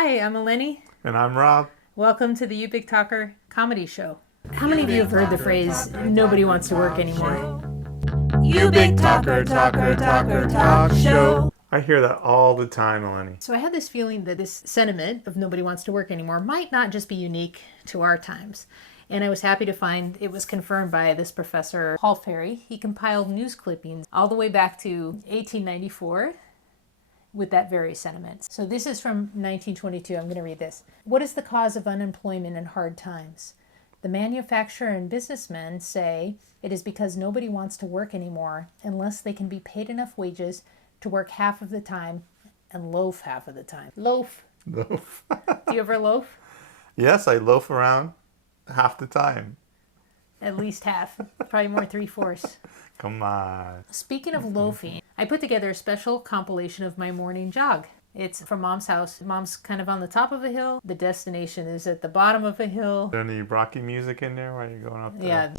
Hi, I'm Eleni. And I'm Rob. Welcome to the You Big Talker comedy show. How many of you have heard the phrase, nobody wants to work anymore? You Big Talker, talk show. I hear that all the time, Eleni. So I had this feeling that this sentiment of nobody wants to work anymore might not just be unique to our times. And I was happy to find it was confirmed by this professor, Paul Ferry. He compiled news clippings all the way back to 1894 with that very sentiment. So this is from 1922. I'm going to read this. What is the cause of unemployment in hard times? The manufacturer and businessmen say it is because nobody wants to work anymore unless they can be paid enough wages to work half of the time and loaf half of the time. Loaf. Loaf. Do you ever loaf? Yes, I loaf around half the time. At least half. Probably more 3/4. Come on. Speaking of loafing, I put together a special compilation of my morning jog. It's from Mom's house. Mom's kind of on the top of a hill. The destination is at the bottom of a hill. Is there any Rocky music in there while you're going up there? Yeah.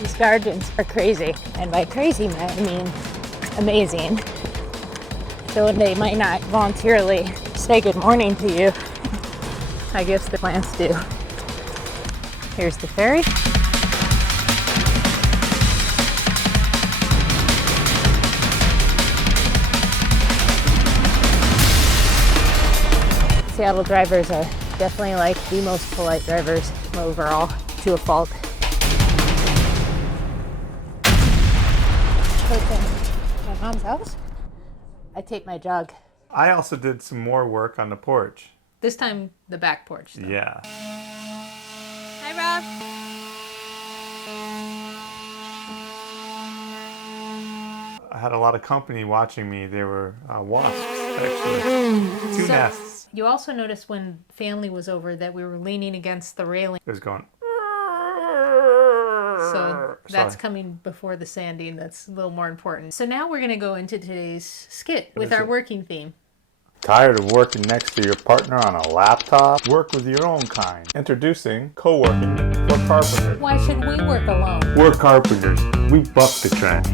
These gardens are crazy. And by crazy, I mean amazing. So they might not voluntarily say good morning to you. I guess the plants do. Here's the ferry. Seattle drivers are definitely like the most polite drivers overall, to a fault. My mom's house. I taped my jog. I also did some more work on the porch. This time, the back porch, though. Yeah. Hi, Rob. I had a lot of company watching me. They were wasps, actually. Two nests. You also noticed when family was over that we were leaning against the railing. It was going... So that's coming before the sanding. That's a little more important. So now we're going to go into today's skit with our working theme. Tired of working next to your partner on a laptop? Work with your own kind. Introducing co-working for carpenters. Why should we work alone? We're carpenters. We buck the trend.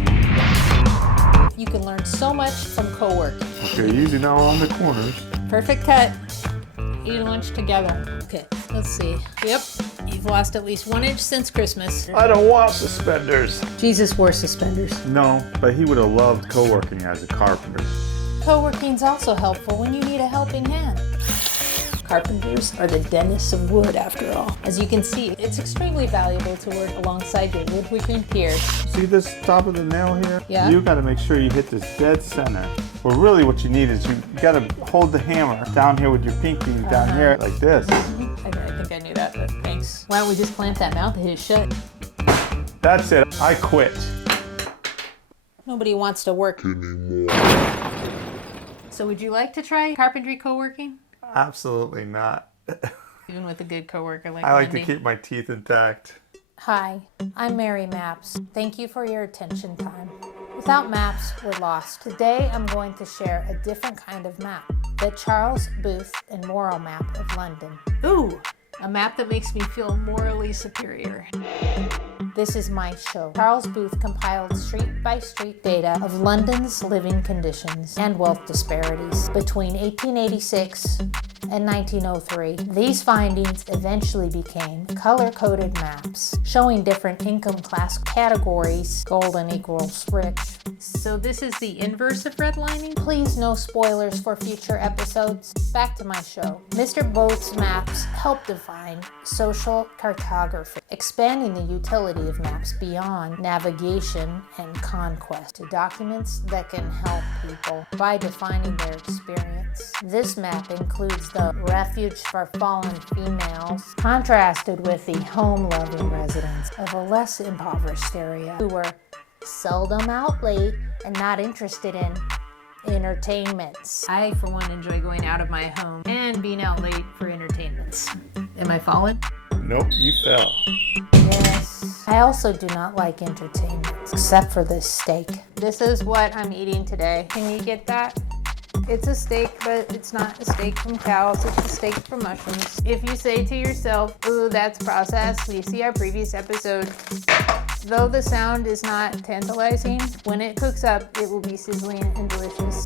You can learn so much from co-working. Okay, easy now on the corners. Perfect cut. Eat lunch together. Okay, let's see. Yep, you've lost at least 1 inch since Christmas. I don't want suspenders. Jesus wore suspenders. No, but he would have loved co-working as a carpenter. Co-working's also helpful when you need a helping hand. Carpenters are the dentists of wood, after all. As you can see, it's extremely valuable to work alongside your woodworking peers. See this top of the nail here? Yeah. You got to make sure you hit this dead center. Well, really what you need is you got to hold the hammer down here with your pinky down here like this. I think I knew that, but thanks. Why don't we just clamp that mouth and hit it shut? That's it. I quit. Nobody wants to work anymore. So would you like to try carpentry co-working? Absolutely not. Even with a good coworker like I like Wendy. to keep my teeth intact. Hi, I'm Mary Maps. Thank you for your attention time. Without maps, we're lost. Today, I'm going to share a different kind of map, the Charles Booth and Morrow map of London. Ooh, a map that makes me feel morally superior. This is my show. Charles Booth compiled street-by-street data of London's living conditions and wealth disparities between 1886 and 1903. These findings eventually became color-coded maps showing different income class categories. Golden equals rich. So this is the inverse of redlining? Please no spoilers for future episodes. Back to my show. Mr. Booth's maps help define social cartography, expanding the utility of maps beyond navigation and conquest to documents that can help people by defining their experience. This map includes the refuge for fallen females, contrasted with the home-loving residents of a less impoverished area who were seldom out late and not interested in entertainments. I, for one, enjoy going out of my home and being out late for entertainments. Am I falling? Nope, you fell. Yes. I also do not like entertainments, except for this steak. This is what I'm eating today. Can you get that? It's a steak, but it's not a steak from cows. It's a steak from mushrooms. If you say to yourself, ooh, that's processed, please see our previous episode. Though the sound is not tantalizing, when it cooks up, it will be sizzling and delicious.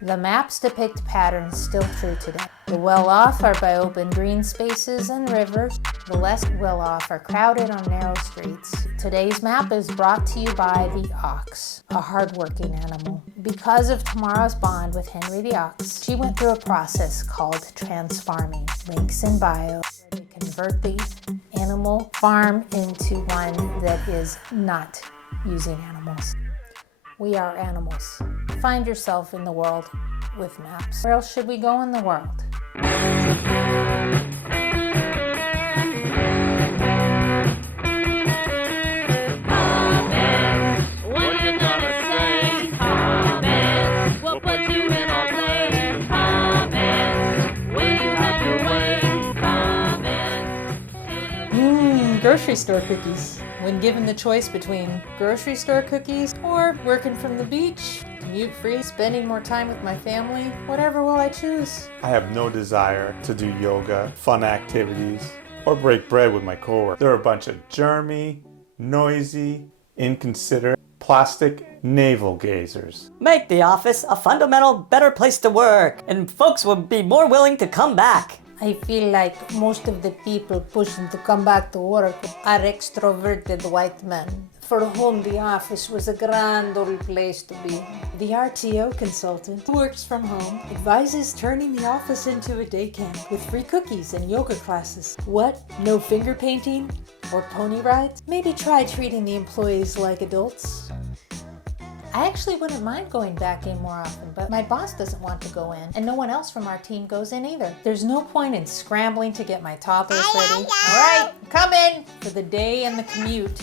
The maps depict patterns still true today. The well-off are by open green spaces and rivers. The less well-off are crowded on narrow streets. Today's map is brought to you by the ox, a hardworking animal. Because of tomorrow's bond with Henry the ox, she went through a process called transfarming. Links in bio to convert the animal farm into one that is not using animals. We are animals. Find yourself in the world with maps. Where else should we go in the world? What you gonna say? Comments. What put you in our place? Comments. Where you have your way? Comments. Grocery store cookies. When given the choice between grocery store cookies or working from the beach, commute free, spending more time with my family, whatever will I choose? I have no desire to do yoga, fun activities, or break bread with my coworkers. They're a bunch of germy, noisy, inconsiderate, plastic navel gazers. Make the office a fundamental better place to work, and folks will be more willing to come back. I feel like most of the people pushing to come back to work are extroverted white men, for whom the office was a grand old place to be. The RTO consultant who works from home advises turning the office into a day camp with free cookies and yoga classes. What? No finger painting or pony rides? Maybe try treating the employees like adults. I actually wouldn't mind going back in more often, but my boss doesn't want to go in, and no one else from our team goes in either. There's no point in scrambling to get my toddlers ready. All right, come in for the day and the commute.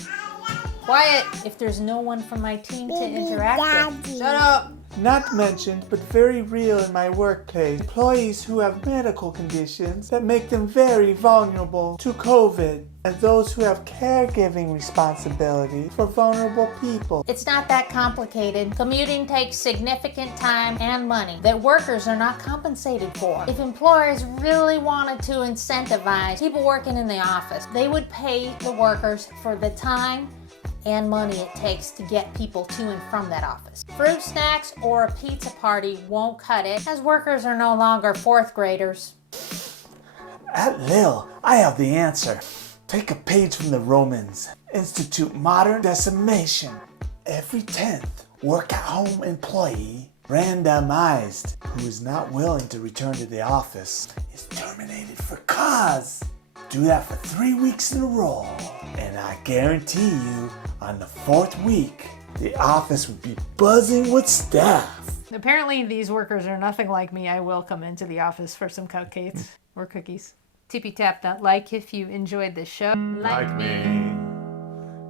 Quiet if there's no one from my team to interact with. Shut up. Not mentioned, but very real in my workplace, employees who have medical conditions that make them very vulnerable to COVID, and those who have caregiving responsibility for vulnerable people. It's not that complicated. Commuting takes significant time and money that workers are not compensated for. If employers really wanted to incentivize people working in the office, they would pay the workers for the time and money it takes to get people to and from that office. Fruit snacks or a pizza party won't cut it, as workers are no longer fourth graders. At Lil, I have the answer. Take a page from the Romans. Institute modern decimation. Every 10th work-at-home employee randomized who is not willing to return to the office is terminated for cause. Do that for 3 weeks in a row, and I guarantee you, on the 4th week, the office would be buzzing with staff. Apparently these workers are nothing like me. I will come into the office for some cupcakes or cookies. Tippy-tap.like if you enjoyed this show. Like me,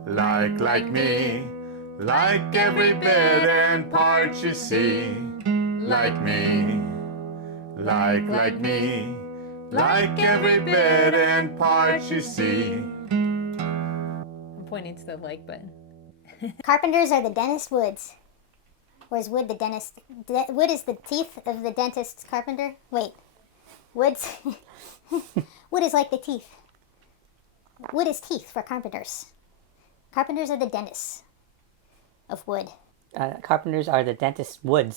like me, like every bit and part you see. Like me, like me, like every bit and part you see. I'm pointing to the like button. Carpenters are the dentist woods. Or is wood the dentist? Wood is the teeth of the dentist's carpenter? Wait. Wood's... wood is like the teeth. Wood is teeth for carpenters. Carpenters are the dentists of wood. Carpenters are the dentist woods